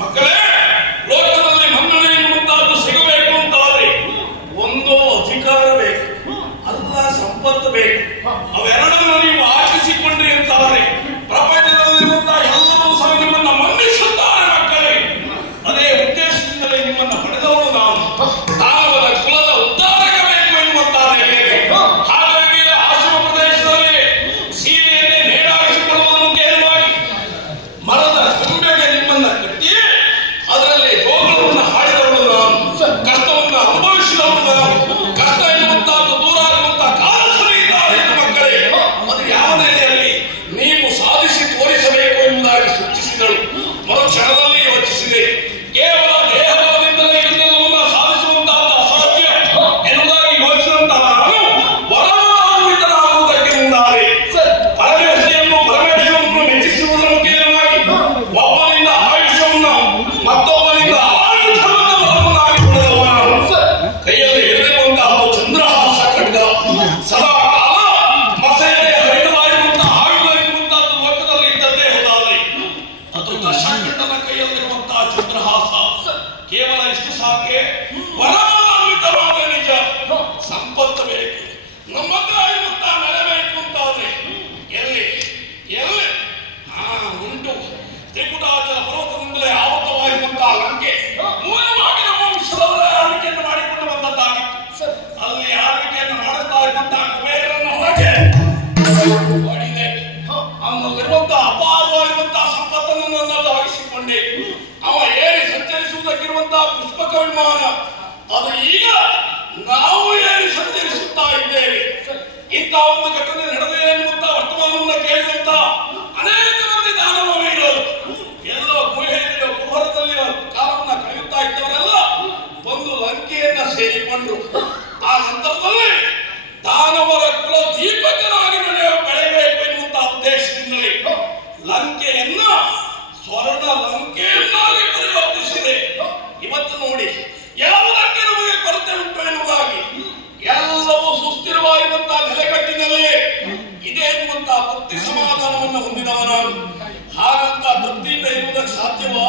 ಮಕ್ಕಳೇ, ಲೋಕದಲ್ಲಿ ಮನ್ನಣೆ ಎನ್ನುವಂತಹದ್ದು ಸಿಗಬೇಕು ಅಂತಾದ್ರೆ ಒಂದು ಅಧಿಕಾರ ಬೇಕು, ಅಲ್ಲ ಸಂಪತ್ತು ಬೇಕು. ಅವೆರಡನ್ನು ನೀವು ಆಶಿಸಿಕೊಂಡ್ರಿ ಅಂತಾದ್ರೆ ಪ್ರಪಂಚದಲ್ಲಿರುವಂತಹ ಎಲ್ಲರೂ ಸಹ ನಿಮ್ಮನ್ನ ಮನ್ನಿಸುತ್ತಾರೆ. ಮಕ್ಕಳೇ, ಅದೇ ಉದ್ದೇಶದಿಂದಲೇ ನಿಮ್ಮನ್ನ ಪಡೆದವರು ನಾವು. ದಾನವರ ಕುಲದ ಉದ್ಧಾರಕಬೇಕು ಎನ್ನುವಂತಾರೆ. ಹಾಗಾಗಿ ಆಶ್ರಮ ಪ್ರದೇಶದಲ್ಲಿ ಸೀರೆಯನ್ನೇ ನೇರಾಗಿಸಿಕೊಳ್ಳುವುದನ್ನು ಕೇಳುವಾಗಿ ಮರದ ಕೊಂಬೆಗೆ ನಿಮ್ಮನ್ನ ಕಟ್ಟಿ ಅದರಲ್ಲಿ ಜೋಗುಳವನ್ನು ಹಾಡಿದವರು ನಾನು. ಕಷ್ಟವನ್ನು ಅನುಭವಿಸಿದವರು ನಾನು. ಕಷ್ಟ ಎನ್ನುವಂತಹದ್ದು ದೂರ ಆಗುವಂತಹ ಕಾಲ ಸರಿ ಇದ್ದಾರೆ ಮಕ್ಕಳೇ. ಅದು ಯಾವ ನೆಲೆಯಲ್ಲಿ ನೀವು ಸಾಧಿಸಿ ತೋರಿಸಬೇಕು ಎಂಬುದಾಗಿ ಸೂಚಿಸಿದಳು. ಮರುಕ್ಷಣದಲ್ಲಿ ಯೋಚಿಸಿದೆ. ಕೇವಲ ದೇಹಬಲದಿಂದಲೇ ಇದನ್ನೆಲ್ಲವನ್ನ ಸಾಧಿಸುವಂತಹದ್ದು ಅಸಾಧ್ಯ ಎನ್ನುವುದಾಗಿ ಯೋಚಿಸಿದಂತಹ ನಾನು ವರಮಾನ್ವಿತರಾಗುವುದಕ್ಕೆ ಮುಂದಾದೆ. ಪರಮೇಶ್ವರಿಯನ್ನು ಪರಮೇಶ್ವರನ್ನು ಮೆಚ್ಚಿಸುವುದರ ಮುಖೇನವಾಗಿ ಒಬ್ಬನಿಂದ ಆಯುಷ್ಯವನ್ನು ಮತ್ತೊಬ್ಬನಿಂದ ಆಯುಧವನ್ನಾಗಿ ಪಡೆದವ ನಾನು. ಕೈಯಲ್ಲಿ ಹಿಡಿದಿರುವಂತಹದ್ದು ಚಂದ್ರಹಾಸ ಖಡ್ಗ. ಸದಾ ಕಾಲ ಮಸೆಯದೆ ಹರಿತವಾಗಿರುವಂತಹ ಆಯುಧ ಎನ್ನುವಂತಹದ್ದು ಲೋಕದಲ್ಲಿ ಇದ್ದದ್ದೇ ಹೋದಾದ್ರೆ ಅದು ದಶಕಂಠನ ಕೈಯಲ್ಲಿರುವಂತಹ ಚಂದ್ರಹಾಸ. ಕೇವಲ ಇಷ್ಟು ಸಾಕೆ. ವರಮಾನ್ವಿತವಾದ ನಿಜ. ಸಂಪತ್ತು ಬೇಕು, ನಮ್ಮ ಹತ್ರ ಇರುವಂತಹ ನೆಲೆ ಬೇಕು ಅಂತಾದ್ರೆ ಎಲ್ಲಿ ಎಲ್ಲಿ ಉಂಟು. ತ್ರಿಕುಟಾಚಲ ಪರ್ವತದಿಂದಲೇ ಆವೃತವಾಗಿರುವಂತಹ ಲಂಕೆ ಮೂಲವಾಗಿ ನಮ್ಮ ವಂಶದವರ ಆಳ್ವಿಕೆಯನ್ನು ಮಾಡಿಕೊಂಡು ಬಂದದ್ದಾಗಿತ್ತು. ಅಲ್ಲಿ ಆಳ್ವಿಕೆಯನ್ನು ಮಾಡುತ್ತಾ ಇರುವಂತಹ ಕುಬೇರನ ಹೊರಗೆ ಹೊಡಿದೆ. ಅವನಲ್ಲಿರುವಂತಹ ಅಪಾರವಾಗಿರುವಂತಹ ಸಂಪತ್ತನ್ನು ನನ್ನಲ್ಲಿ ಆಗಿಸಿಕೊಂಡೆ. ಅವ ಏರಿ ಸಂಚರಿಸುವುದಕ್ಕಿರುವಂತಹ ಪುಷ್ಪಕ ವಿಮಾನ ಅದು ಈಗ ನಾವು ಏರಿ ಸಂಚರಿಸುತ್ತಾ ಇದ್ದೇವೆ. ಇಂತಹ ಒಂದು ಘಟನೆ ನಡೆದಿದೆ ಎನ್ನುವಂತಹ ವರ್ತಮಾನವನ್ನು ಕೇಳಿದಂತ ಅನೇಕ ಮಂದಿ ದಾನವೀರರು ಎಲ್ಲೋ ಗುಹೆಯಲ್ಲಿಯೋ ಕುಹರದಲ್ಲಿಯೋ ಕಾಲವನ್ನು ಕಳೆಯುತ್ತಾ ಇದ್ದವರೆಲ್ಲ ಬಂದು ಲಂಕೆಯನ್ನ ಸೇರಿಕೊಂಡ್ರು. ಆ ನಂತರದಲ್ಲಿ ದಾನವರ ಕುಲ ದೀಪಕರಾಗಿ ಬೆಳೆಯಬೇಕು ಎನ್ನುವಂತಹ ಉದ್ದೇಶದಿಂದಲೇ ಲಂಕೆಯನ್ನ ಸ್ವರ್ಣ ಲಂಕೆಯನ್ನಾಗಿ ಪರಿವರ್ತಿಸಿದೆ. ಇವತ್ತು ನೋಡಿ ಯಾವುದಕ್ಕೆ ನಮಗೆ ಕೊರತೆ ಉಂಟು ಎನ್ನುವುದಾಗಿ ಎಲ್ಲವೂ ಸುಸ್ಥಿರವಾಗಿರುವಂತಹ ನೆಲೆಗಟ್ಟಿನಲ್ಲಿ ಇದೆ ಎನ್ನುವಂತಹ ತೃಪ್ತಿ ಸಮಾಧಾನವನ್ನು ಹೊಂದಿದವ ನಾನು. ಹಾಗಂತ ತೃಪ್ತಿಯಿಂದ ಇರುವುದಕ್ಕೆ ಸಾಧ್ಯವಾ?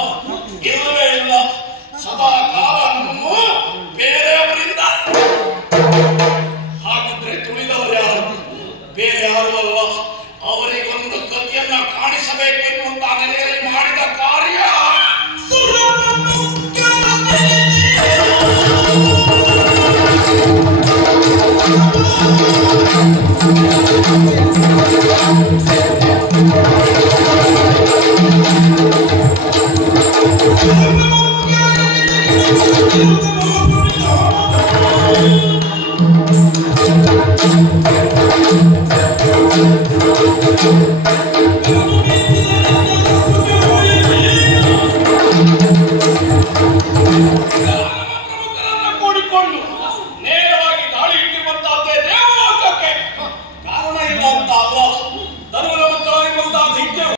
ಇಲ್ಲವೇ ಇಲ್ಲ. ಸದಾ ಕಾಲ ನಮ್ಮನ್ನು ಬೇರೆಯವರಿಂದ ಹಾಗಿದ್ರೆ ತುಳಿದವರು ಯಾರು? ಬೇರೆ ಯಾರು ಅಲ್ಲ, ಅವರಿಗೊಂದು ಗತಿಯನ್ನ ಕಾಣಿಸಬೇಕು ಎನ್ನುವಂತಹ ನೆಲೆಯಲ್ಲಿ ಮಾಡಿದ ಕಾರ್ಯ.